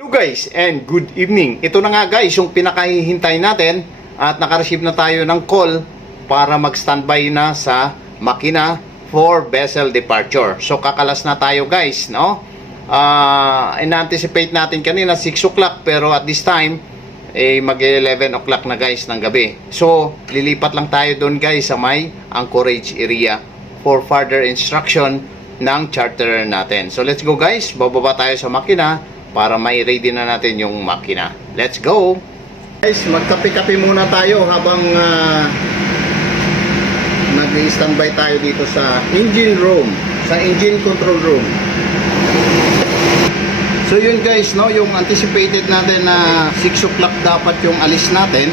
Hello guys and good evening. Ito na nga guys yung pinakahihintay natin at nakareceive na tayo ng call para mag-standby na sa makina for vessel departure. So kakalas na tayo guys, no? In-anticipate natin kanina 6 o'clock pero at this time mag-11 o'clock na guys ng gabi. So lilipat lang tayo doon guys sa may anchorage area for further instruction ng charterer natin. So let's go guys, bababa tayo sa makina para mai-ready na natin yung makina. Let's go! Guys, magkape-kape muna tayo habang nag-standby tayo dito sa engine room, sa engine control room. So yun guys, no, yung anticipated natin na 6 o'clock dapat yung alis natin,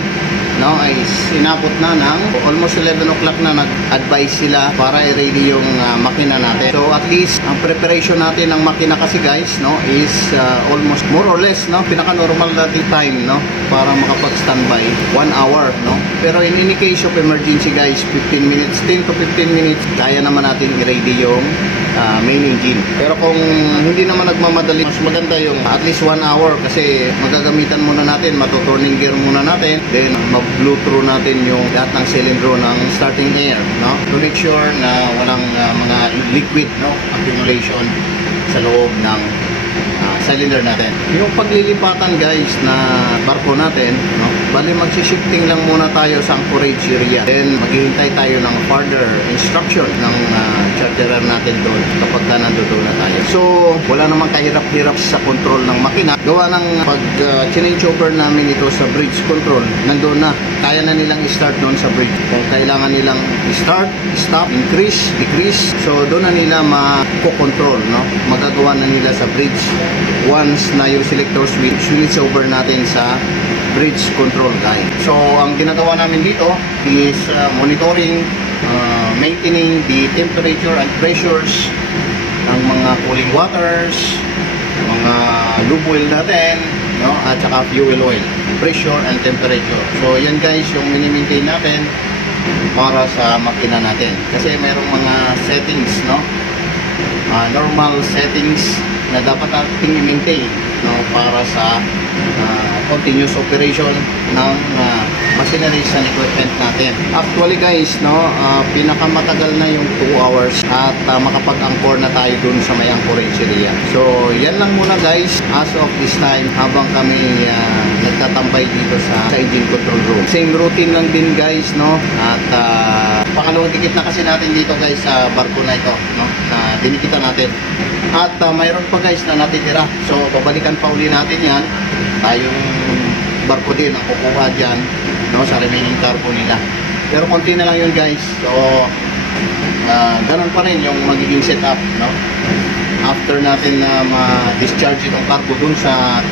no, ay sinabot na ng almost 11 o'clock na nag-advise sila para i-ready yung makina natin. So at least ang preparation natin ng makina kasi guys, no, is almost more or less, no, pinaka-normal natin time, no, para makapag-standby 1 hour, no. Pero in any case of emergency guys, 15 minutes, 10 to 15 minutes, kaya naman natin i-ready yung main engine. Pero kung hindi naman nagmamadali, mas maganda yung at least 1 hour kasi magagamitan muna natin, matuturning gear muna natin, then mag-blow through natin yung lahat ng silindro ng starting air, no, to make sure na walang mga liquid, no, accumulation sa loob ng cylinder natin. Yung paglilipatan guys na barko natin, no, bali magsishifting lang muna tayo sa anchorage area, then maghihintay tayo ng further instruction ng charterer natin doon kapag nandoon na tayo. So wala namang kahirap-hirap sa control ng makina. Gawa ng pag change over namin ito sa bridge control, nandoon na, kaya na nilang i-start doon sa bridge. Kung kailangan nilang i-start, stop, increase, decrease, so doon na nila ma-control, no, magagawa na nila sa bridge once na yung selector switch over natin sa bridge control guide. So ang ginagawa namin dito is monitoring, maintaining the temperature and pressures ng mga cooling waters, mga lube oil natin, no, at saka fuel oil, pressure and temperature. So yan guys yung mini-maintain natin para sa makina natin. Kasi mayroong mga settings, no, normal settings na dapat nating i-maintain, no, para sa continuous operation ng machineries and equipment natin. Actually guys, no, pinakamatagal na yung 2 hours at makapag-anchor na tayo dun sa may anchorage area. So yan lang muna guys as of this time habang kami nagtatambay dito sa engine control room. Same routine lang din guys, no, at pangalawang dikit na kasi natin dito guys sa barko na ito, no, na dinikitan natin. At mayroon pa guys na natitira. So babalikan pa uli natin yan. Tayong barko din ang kukuha dyan, no, sa remaining cargo nila. Pero konti na lang yun guys. So ganun pa rin yung magiging setup, no, after natin na ma-discharge itong cargo dun sa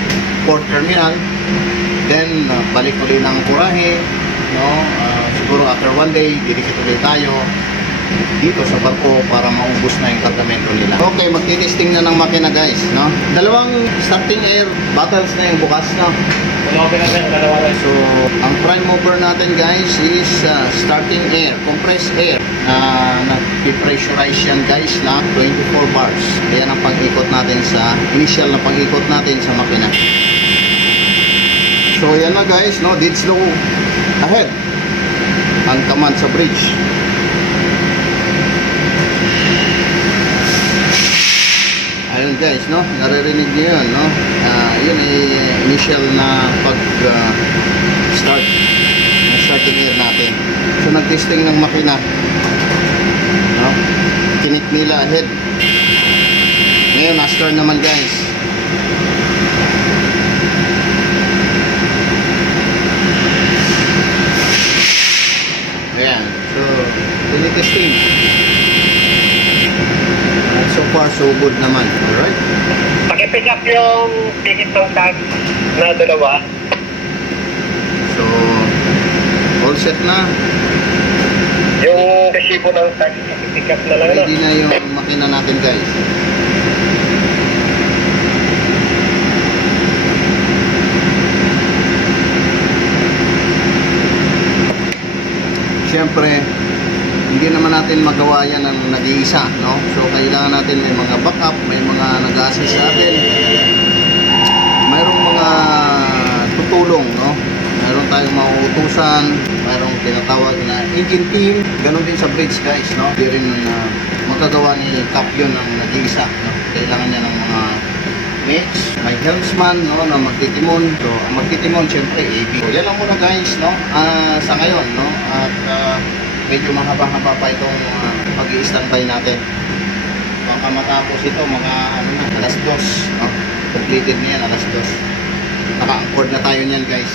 port terminal. Then balik ulit ng kurahe, no, siguro after 1 day didikit ulit tayo dito sa barko para maubos na yung kargamento nila. Okay, magti-testing na ng makina guys, no. Dalawang starting air bottles na yung bukas, no. So ang prime mover natin guys is starting air, compressed air na nag-pressurize yan guys na 24 bars. Ayan ang pag-ikot natin sa initial na pag-ikot natin sa makina. So yan na guys, no, dead slow ahead ang command sa bridge. Ayun guys, no, naririnig niyo yun, no, yun ay initial na pag-start ng starting air natin. So nag-testing ng makina, no, tinik nila ahead. Ngayon na-start naman guys. Ayan, so tinitesting. So far, so good naman. Alright? Paki-pick up yung ticket ng tag na dalawa. So, all set na. Yung resibo ng tag, pick up na lang. Ready na yung makina natin guys. Siyempre, hindi naman natin magawa yan ng nag-iisa, no? So kailangan natin may mga backup, may mga nag-assist sa atin. Mayroong Luksan, mayroong tinatawag na engine team, ganun din sa bridge guys, no? Di rin magagawa ni Cap yun ng nag-iisa, no? Kailangan niya ng mga mates, may helmsman, no, na magtitimon. So, ang magtitimon, syempre, AB. So, yan lang muna guys, no? Sa ngayon, no? At medyo mahaba-haba pa itong pag-i-standby natin. Baka matapos ito, mga ano na, alas 2, no? Completed na yan, alas 2. Naka-accord na tayo niyan guys.